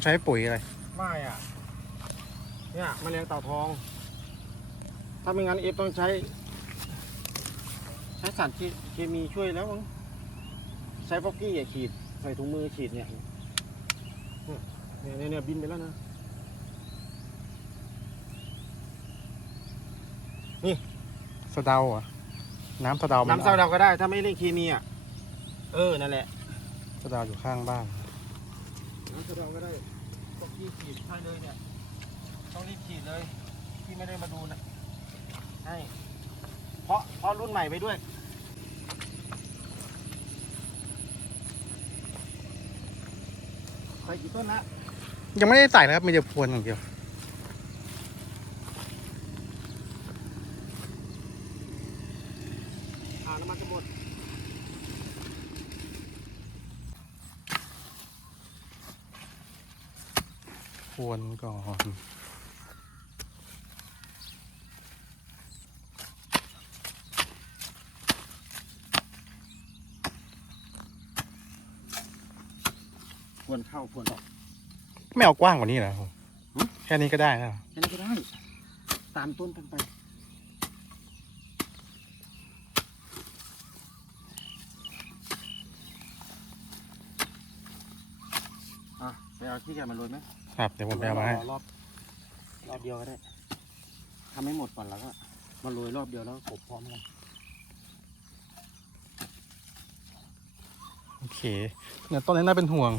ต้องใช้ปุ๋ยอะไร ไม่อะ เนี่ยแมลงเต่าทอง ถ้าไม่งั้นเอฟต้องใช้ ใช้สารเคเคมีช่วยแล้วมั้งใช้ฟอกกี้อะฉีด ใส่ถุงมือฉีดเนี่ยเนี่ยเนี่ยเนี่ยบินไปแล้วนะสะเดาเหรอะน้ำสะเดามันน้ำเศร้าดาวก็ได้ ถ้าไม่เล่นเคมีอะ เออ นั่นแหละ สะเดาอยู่ข้างบ้าน น้ำเศร้าดาวก็ได้ ฟอกกี้ฉีดให้เลยเนี่ยต้องรีบฉีดเลยที่ไม่ได้มาดูนะให้เพราะเพราะรุ่นใหม่ไปด้วยใส่กี่ต้นละยังไม่ได้ใส่นะครับมีแต่พรวนอย่างเดียว อ่าน้ำมันจะหมด พรวน ก่อนควรเข้าควรออกไม่เอากว้างกว่านี้เหรอหึแค่นี้ก็ได้นะแค่นี้ก็ได้ ตามต้นกันไปอะไปเอาขี้แกะมาโรยไหม ครับ เดี๋ยวผมไปเอามาให้รรอบรอบเดียวก็ได้ทำให้หมดก่อนแล้วก็มาโรยรอบเดียวแล้วก็กบพร้อมกันโอเคเนี่ยต้นนี้น่าเป็นห่วง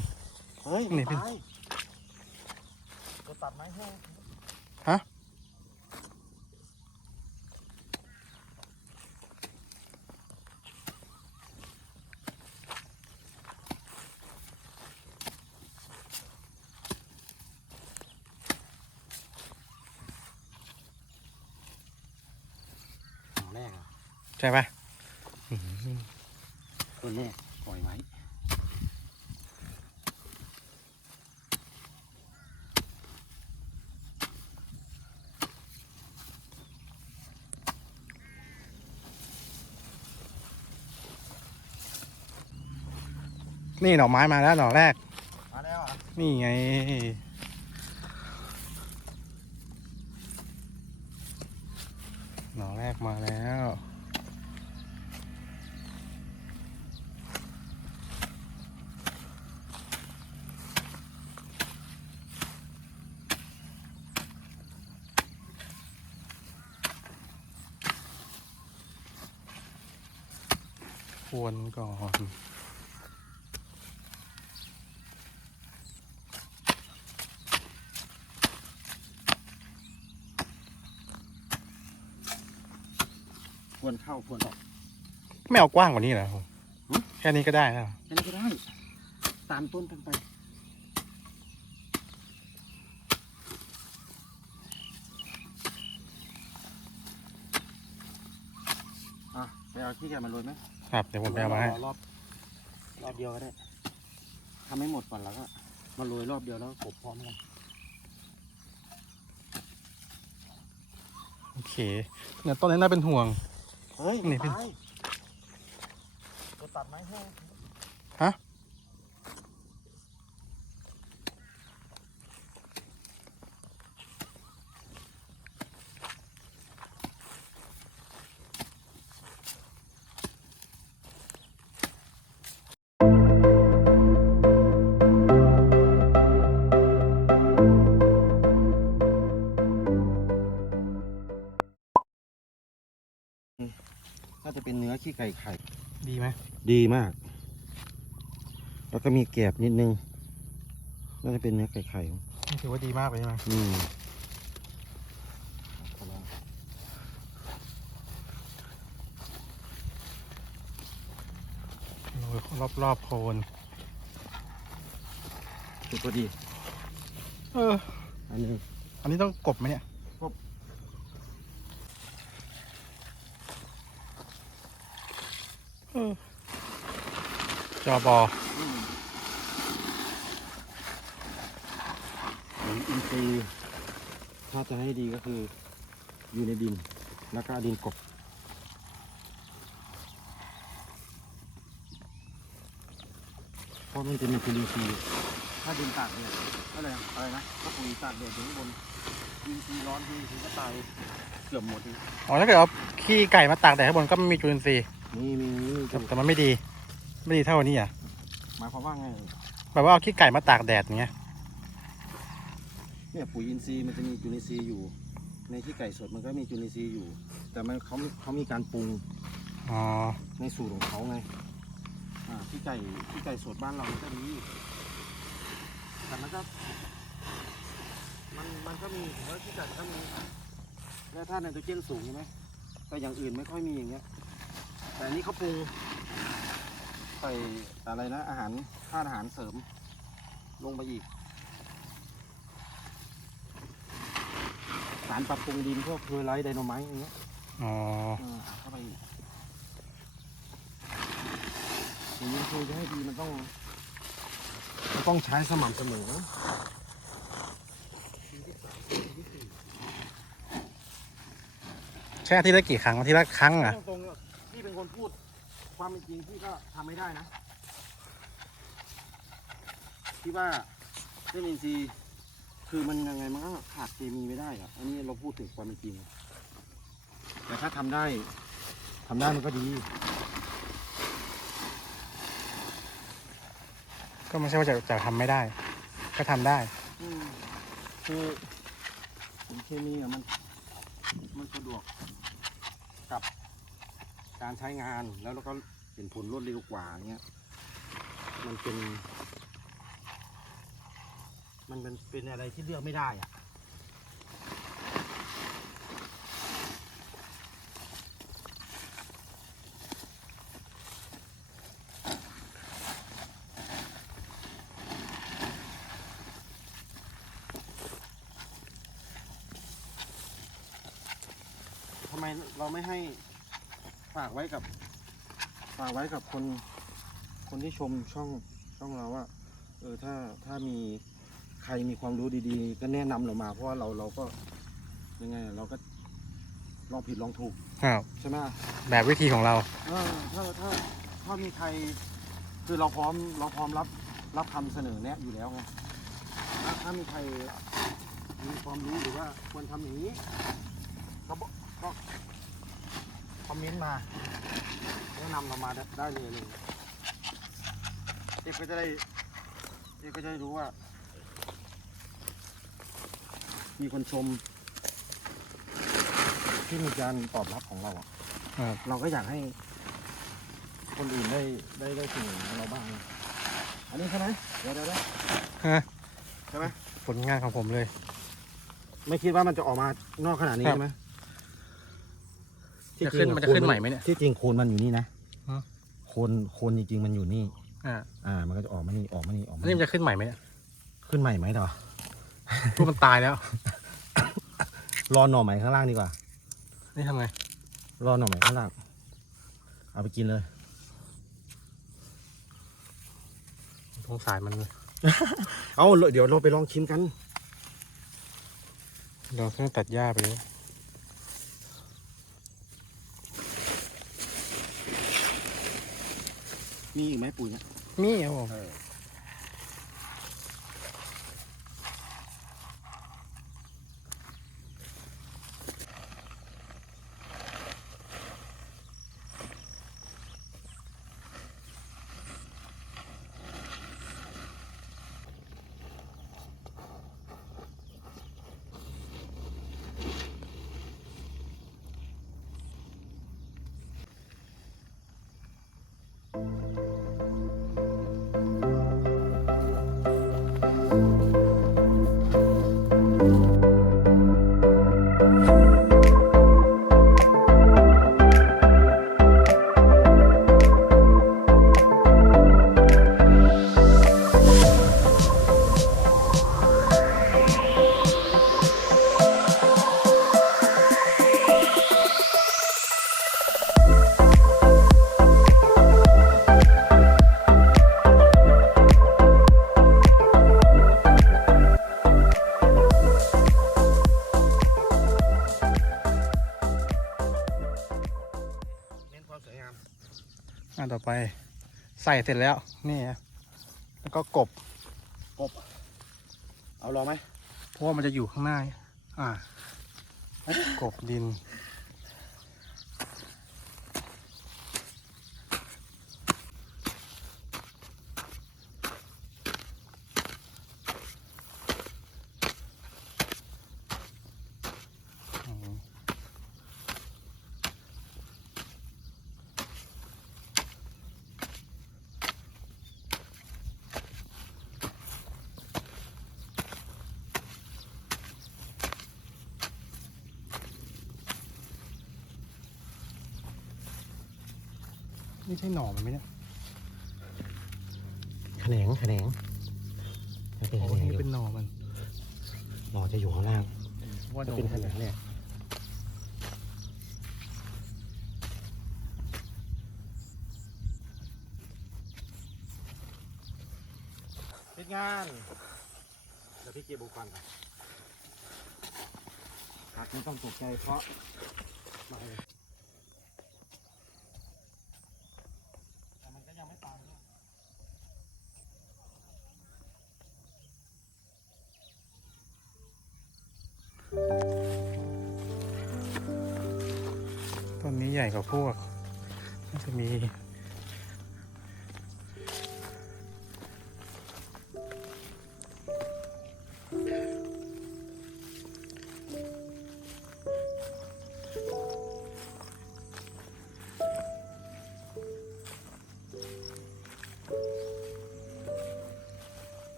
เฮ้ยนี่พี่ตายจะตัดไม้แห้งฮะ ตัวแรกอะ ใช่ปะตัวแรกปล่อยไว้นี่หน่อไม้มาแล้วหน่อแรก มาแล้วเหรอะนี่ไง หน่อแรกมาแล้ว ค วรก่อนควรเข้าควรออกไม่เอากว้างกว่านี้เหรอหึแค่นี้ก็ได้นะแค่นี้ก็ได้ ตามต้นกันไปอะไปเอาขี้แกะมาโรยไหม ครับเดี๋ยวผมไปเอามาให้รอบรอบเดียวก็ได้ทำให้หมดก่อนแล้วก็มาโรยรอบเดียวแล้วก็กบพร้อมกันโอเคเนี่ยต้นนี้น่าเป็นห่วง เฮ้ยนี่พี่ตายจะตัดไม้แห้ ขี้ไก่ไข่ ดีไหมดีมาก แล้วก็มีแกบนิดนึง น่าจะเป็นเนื้อไก่ไข่นี่ถือว่าดีมากเลยใช่ไหมอืมรอบรอบๆโคนสุดพอดี เออ อันนี้ อันนี้ต้องกบไหมเนี่ย กบ เออ จอบออืมผลอินทรีย์ถ้าจะให้ดีก็คืออยู่ในดิน แล้วก็ดินกบเพราะมันจะมีจุลินทรีย์ถ้าดินตากแดดอะไรอะไรนะถ้าปุ๋ยตากแดดอยู่ข้างบนดินซีย์ร้อนดินซีก็ตายเกือบหมดอ๋อถ้าเกิดเอาขี้ไก่มาตากแดดข้างบนก็ไม่มีจุลินทรีย์ นี่มีมีแต่แต่มันไม่ดี ไม่ดีเท่าอันนี้อะหมายความว่าไง แบบว่าเอาขี้ไก่มาตากแดดอย่างเงี้ยเนี่ยปุ๋ยอินทรีย์มันจะมีจุลินทรีย์อยู่ ในที่ไก่สดมันก็มีจุลินทรีย์อยู่ แต่มันเขาเขามีการปรุงอ๋อในสูตรของเขาไงอ่าที่ไก่ที่ไก่สดบ้านเรามันก็ดีแต่มันก็มันมันก็มีผมว่าที่ไก่มันก็มีแล้วถ้าไนโตรเจนสูงใช่ไหมแต่อย่างอื่นไม่ค่อยมีอย่างเงี้ย แต่อันนี้เขาปรุงใส่อะไรนะ อาหารธาตุอาหารเสริม ลงไปอีก สารปรับปรุงดินพวกเพอร์ไลท์ไดโนไมต์อย่างเงี้ยอ๋ออ่าเข้าไปอีกอย่างนี้คือจะให้ดีมันต้องมันต้องใช้สม่ำเสมอ แช่อาที่ละกี่ครั้งอาที่ละครั้งอะ ตรงๆพี่เป็น คนพูดความเป็นจริงพี่ก็ทำไม่ได้นะพี่ว่าเล่นอินทรีย์คือมันยังไงมันก็ขาดเคมีไม่ได้อะอันนี้เราพูดถึงความเป็นจริง แต่ถ้าทำได้ทำได้มันก็ดี ก็ไม่ใช่ว่าจะจะทำไม่ได้ ก็ทำได้ อืมคือผมเคมีอะมัน มันสะดวกกับ การใช้งานแล้วเราก็เห็นผลรวดเร็วกว่าเงี้ยมันเป็น มันเป็นเป็นอะไรที่เลือกไม่ได้อะทำไมเราไม่ให้ ฝากไว้กับฝากไว้กับคนคนที่ชมช่องช่องเราว่าเออถ้าถ้ามีใครมีความรู้ดีๆ ก็แนะนำเรามา เพราะว่าเราเราก็ยังไงอะเราก็ลองผิดลองถูกอ้าวใช่ไหมแบบวิธีของเรา เออถ้าถ้าถ้ามีใครคือเราพร้อมเราพร้อมรับรับคำเสนอแนะอยู่แล้วไงถ้าถ้ามีใครมีความรู้หรือว่าควรทำอย่างนี้ก็บอกก็ค อมเมนต์มาแนะนำเรามาได้ได้เลยเลยเด็กก็จะได้เด็กก็จะได้รู้ว่า มีคนชม ที่มีการตอบรับของเราอะครับเราก็อยากให้ คนอื่นได้ได้ได้สิ่งของเราบ้าง อันนี้ใช่ไหมเดี๋ยวเดี๋ยวเดี๋ยวฮะใช่ไหมผลงานของผมเลย ไม่คิดว่ามันจะออกมานอกขนาดนี้ครับใช่ไหม ที่จะจริขึ้นงอมันจะขึ้นใหม่ไหมเนี่ย ที่จริงโคนมันอยู่นี่นะฮะ โคนโคนจริงๆมันอยู่นี่ อ่าอ่า มันก็จะออกมานี่ออกมานี่ออกอัมานนี้นี่มันจะขึ้นใหม่ไหมเนี่ยขึ้นใหม่ไหมต่อพูดมันตายแล้วรอหน่อใหม่ข้างล่างดีกว่า นี่ทำไงรอหน่อใหม่ข้างล่างเอาไปกินเลย สงสารมันเลยเอาเดี๋ยวเราไปลองชิมกัน เราเครื่องตัดหญ้าไปเลย มีอีกไหมปุ๋ยเนี่ยมีครับผม ไปใส่เสร็จแล้วนี่ฮะแล้วก็กบกกบเอาลองไหมเพราะว่ามันจะอยู่ข้างหน้า อ่ากบดิน นี่ใช่หน่อมันไหมเนี่ยแขนงแขนงมันเป็นโอ้แขนงนี่อยู่เป็นหน่อมันหนอจะอยู่ข้างล่างว่าจะโดเป็นแขนงเนี่ยเฮ็ดงานเดี๋ยวพี่เก็บอุปกรณ์ก่อนหักไม่ต้องตกใจเพราะมาเลย ญ่กว่าพวกน่าจะมีดูที่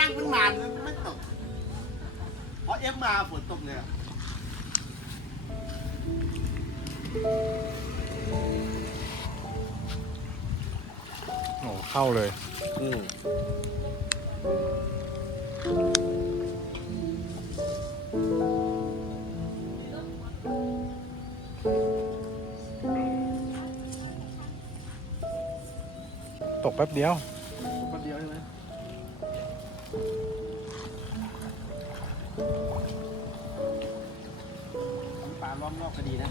นั่งตั้งนานมันไม่ตกเพราะเอฟมาฝนตกเลยอะโอ้เข้าเลย อืมตกแป๊บเดียวคนเดียวใช่ไหม มีปลาล้อมรอบก็ดีนะ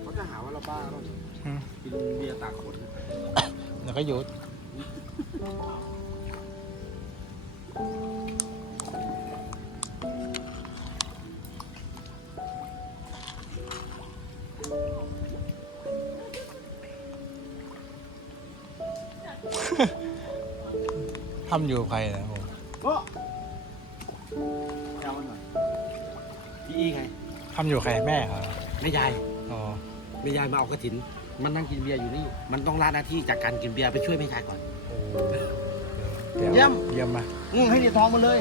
เขาจะหาว่าเราบ้าเราอืมกินเบียร์ตากฝนแล้วก็หยุด ทำอยู่กับใครนะผมก็เอาหน่อยพี่อีใครทำอยู่ใครแม่ครับแม่ยายอ๋อแม่ยายมาเอากระถิน มันนั่งกินเบียร์อยู่นี่ มันต้องลาหน้าที่จากการกินเบียร์ไปช่วยแม่ยายก่อนเยี่ยม เยี่ยมมาอืมให้เหรียญทองมาเลย